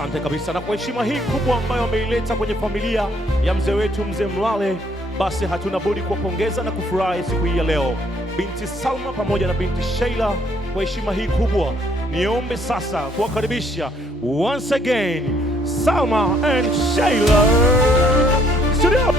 Asante kabisa, na kwa heshima hii kubwa ambayo wameileta kwenye familia ya mzee wetu mzee Mlale, basi hatuna budi kuwapongeza na kufurahi siku hii ya leo, binti Salma pamoja na binti Sheila. Kwa heshima hii kubwa, niombe sasa kuwakaribisha once again Salma and Sheila studio.